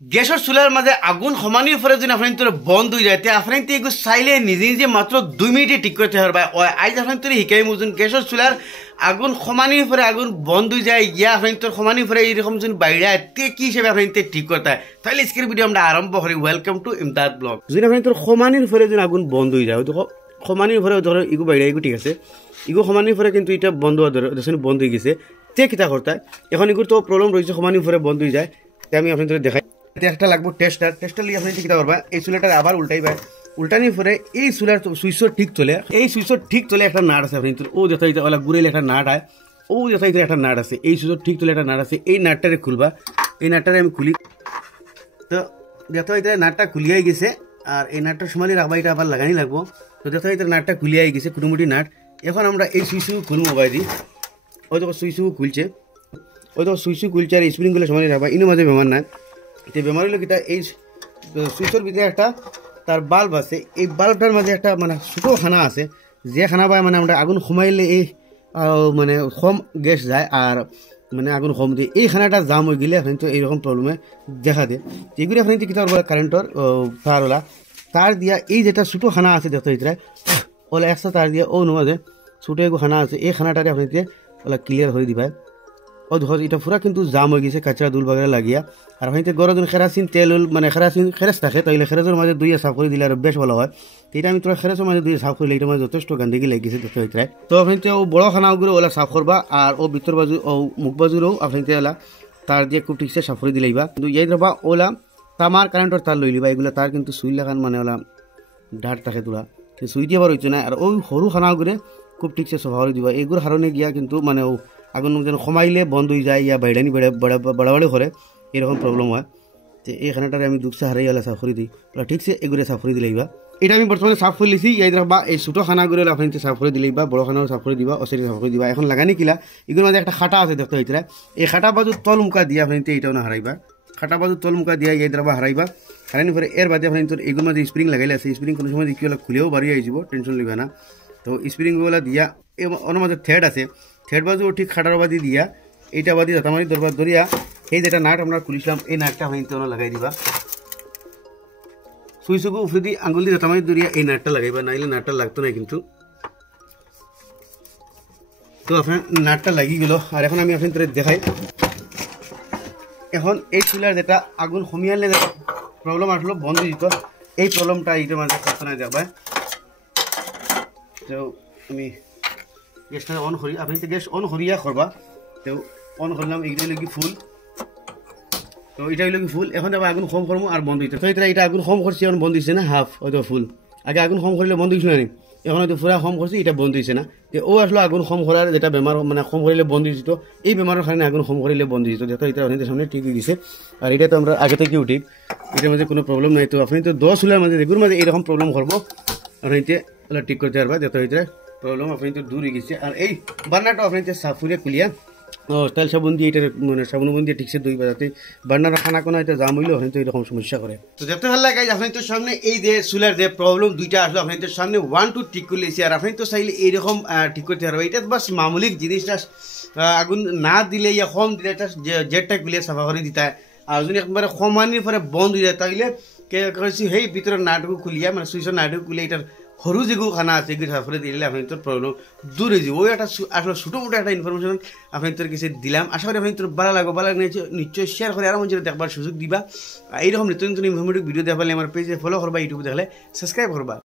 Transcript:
গ্যাসের চুলার মাঝে আগুন সমানির পরে যদি আপনার তোর বন্ধ হয়ে যায় আপনি এগুলো চাইলে নিজে নিজে মাত্র 2 মিনিটে ঠিক করতে পারবা। আজ আপনার তোর শিকাই মজুন গ্যাসের চুলার আগুন সমানির পরে আগুন বন্ধ হয়ে যায় গিয়া আপনার তোর সমানির পরে এইরকম যদি বাইরে তে কি হিসেবে আপনার ঠিক করতে হয় তাহলে আজকের ভিডিও আমরা আরম্ভ করি। Welcome to Imdad blog. যদি আপনার তোর সমানির পরে যদি আগুন বন্ধ হয়ে যায় তো সমানির পরে ধরো ইগু বাইরে ইগু ঠিক আছে, ইগু সমানির পরে কিন্তু এটা বন্ধ হওয়া ধরো বন্ধ হয়ে গেছে তে কিতা করতে হয়। এখন ইগুর তো প্রবলেম রয়েছে সমানির পরে বন্ধ হয়ে যায়, আমি আপনাদের দেখাই। একটা লাগবো টেস্টার লিয়ে আপনি কিতা করবা, এই চুলাটা আবার উল্টাইবা, উল্টানির পরে এই চুলার সুইচর ঠিক চলে, এই সুইচর ঠিক চলে একটা নাট আছে আপনি ও যথা ওলা ঘুরাইলে একটা নাট হয়, ও যথা একটা নাট আছে, এই সুইচর ঠিক চলে একটা নাট আছে, এই নাটটারে খুলবা। এই নাটটারে আমি খুলি তো যথা নাটটা খুলিয়াই গেছে আর এই নাটটার সময় রাখবা, এটা আবার লাগানি লাগবো। তো যথা নাটটা খুলিয়াই গেছে কুটুমুটি নাট। এখন আমরা এই সুইচও খুলবো মোবাইল দিয়ে, ওই দেখো সুইচও খুলছে, ওই দেখো সুইচও খুলছে আর স্প্রিংগুলো সময় রাখবা। ইনো মাঝে বেমার নাই, তো বেমার হইলো কিটা এই সুইচের ভিতরে একটা তার বাল্ব আছে, এই বাল্বটার মাঝে একটা মানে ছোটো খানা আছে, যে খানা পায় মানে আমরা আগুন সোমাইলে এই মানে কম গ্যাস যায় আর মানে আগুন কম দিয়ে এই খানাটা জাম হয়ে গেলে আপনি তো এইরকম প্রবলেমে দেখা দেয়। এগুলি আপনি কিতা করবো, কারেন্টর তারওয়ালা তার দিয়া এই যেটা ছোটো খানা আছে দেখতে ভিতরে ওলা একশো তার দিয়া ও নমাজে ছোটো এগো খানা আছে, এই খানাটারে আপনি ওলা ক্লিয়ার হয়ে দিবাই। ও ধর এটা পুরা কিন্তু জাম হয়ে গেছে কাঁচরা দুল বাগেরা লাগিয়া। আর হয়তো গরম খেরাসিন তেল মানে খেরাস থাকে, তাইলে খেরাসের মাঝে দুইয়ে সাফ করে দিলে আর বেশ ভালো হয়। এটা আমি তোরা খেরাসের মাঝে দুইয়ে সাফ করলে এটার মাঝে যথেষ্ট গান্ধী লেগেছে দেখতে হইতে। তো আপনি ও বড় খানাগুলো ওলা সাফ করবা আর ও ভিতর বাজু ও মুখ বাজুরও আপনি ওলা তার দিয়ে খুব ঠিকছে সাফ করে দিলেইবা। কিন্তু এই ধরবা ওলা তামার কারেন্টর তার লই লিবা, এগুলো তার কিন্তু সুই লাগান মানে ওলা ঢাট থাকে তোলা, কিন্তু সুই দিয়ে আবার হইছে না। আর ওই সরু খানাগুলো খুব ঠিকছে সফা করে দিবা, এগুলোর হারণে গিয়া কিন্তু মানে আগুন যেন কমাইলে বন্ধ হয়ে যায় ইয়া বাইডানি বাড়াবাড়ি করে এরকম প্রবলেম হয়। তো এই খানাটারে আমি দুঃখে হারাই গেলে সাফ করে দিই, ঠিকছে এগুলো সাফ করে দিলেইবা। এটা আমি বর্তমানে সাফ করে লিছি, এই বা এই ছোটো খানাগুলো আপনি সাফ করে দিলেইবা, বড় খানাও সাফ করে দিবা, অসেরি সাফ করে দিবা। এখন লাগানি কিলা এগুলোর মাঝে একটা খাটা আছে দেখতে হইতে, এই খাটা বাজু তল মুখা দিয়া আপনি এইটাও না হারাইবা, খাটা বাজু তল মুখা দিয়া এই দ্রাবা হারাইবা। হারানি পরে এর বাদে আপনি তোর এগুলোর মাঝে স্প্রিং লাগাইলে আছে, স্প্রিং কোনো সময় কি হলে খুলেও বাড়ি আইব, টেনশন লইবা না। তো স্প্রিংগুলো দিয়া ওর মাঝে থ্রেড আছে, থ্রেড বাজু ঠিক খাটার বাদি দিয়া এইটা বাদি যাতামারি দরবার ধরিয়া এই যেটা নাট আমরা খুলিছিলাম এই নাটটা আপনি লাগাই দিবা। সুইচুকু উফরে দিয়ে আঙুল দিয়ে যাতামারি ধরিয়া এই নাটটা লাগাইবা, নাইলে নাটটা লাগতো না কিন্তু। তো আপনার নাটটা লাগি গেল। আর এখন আমি আপনার দেখাই, এখন এই চুলার যেটা আগুন কমিয়ালে যেটা প্রবলেম আসলো বন্ধ দিত, এই প্রবলেমটা এইটার মাঝে করতে না যাবে। তো আমি গ্যাসটা অন করি, আপনি তো গ্যাস অন করিয়া করবা। তো অন করলাম, এইগুলো লাগি ফুল, তো এটা হইল কি ফুল। এখন আবার আগুন কম করবো আর বন্ধ হইতে, তো এটা আগুন কম করছি এখন বন্ধ হয়েছে না হাফ, হয়তো ফুল। আগে আগুন কম করলে বন্ধ হয়েছিল না, এখন হয়তো পুরা কম করছি এটা বন্ধ হয়েছে না। তো ও আসলো আগুন কম করার যেটা বেমার মানে কম করিলে বন্ধ হয়েছিল, এই বেমারের কারণে আগুন কম করিলে বন্ধ হয়েছিল। যেহেতু এটা আপনাদের সামনে ঠিক হয়ে গেছে আর এটা তো আমরা আগে থেকেও ঠিক, এটার মধ্যে কোনো প্রবলেম নাই। তো আপনি তো 10 চুলার মাঝে এগুলোর মাঝে এরকম প্রবলেম করবো আপনি ওলা ঠিক করতে পারবা, যেহেতু এটা প্রবলেম আপনি তো দূর হয়ে গেছে। আর এই বার্নারটা আপনি সাফ করে খুলিয়া তেল সাবুন দিয়ে এটা মানে সাবুন দিয়ে ঠিকছে দুই বাজাতে বার্নার খানা কোনো এটা জাম হইলেও হয়তো এরকম সমস্যা করে। তো দেখতে ভালো লাগে আপনার সামনে এই যে চুলার যে প্রবলেম দুইটা আসলো আপনার সামনে 1 2 ঠিক করলেছি। আর আপনি তো চাইলে এইরকম ঠিক করতে পারবে, এটা বাস মামুলিক জিনিসটা আগুন না দিলে ইয়া কম দিলে এটা জেটটা খুলে সাফা করে দিতে হয়। আর যদি একবারে কমানির পরে বন্ধ হয়ে যায় তাইলে সেই ভিতরে নাটকু খুলিয়া মানে সুইচের নাটকু খুলে এটার সরু যেগুলো খানা আছে এগুলো সাফ করে দিলে আপনি তোর প্রবলেম দূর হয়ে যাব। ওই একটা আসলে ছোটো মোটো একটা ইনফরমেশন আপনি তোর কাছে দিলাম, আশা করি আপনি তোর ভালো লাগবে। ভালো লাগলে নিশ্চয়ই শেয়ার করে আরও মঞ্চে দেখবার সুযোগ দিবা। এইরকম নিত্য নতুন ইনফরমেটিভ ভিডিও দেখলে আমার পেজে ফলো করবা, ইউটিউবে দেখলে সাবস্ক্রাইব করবা।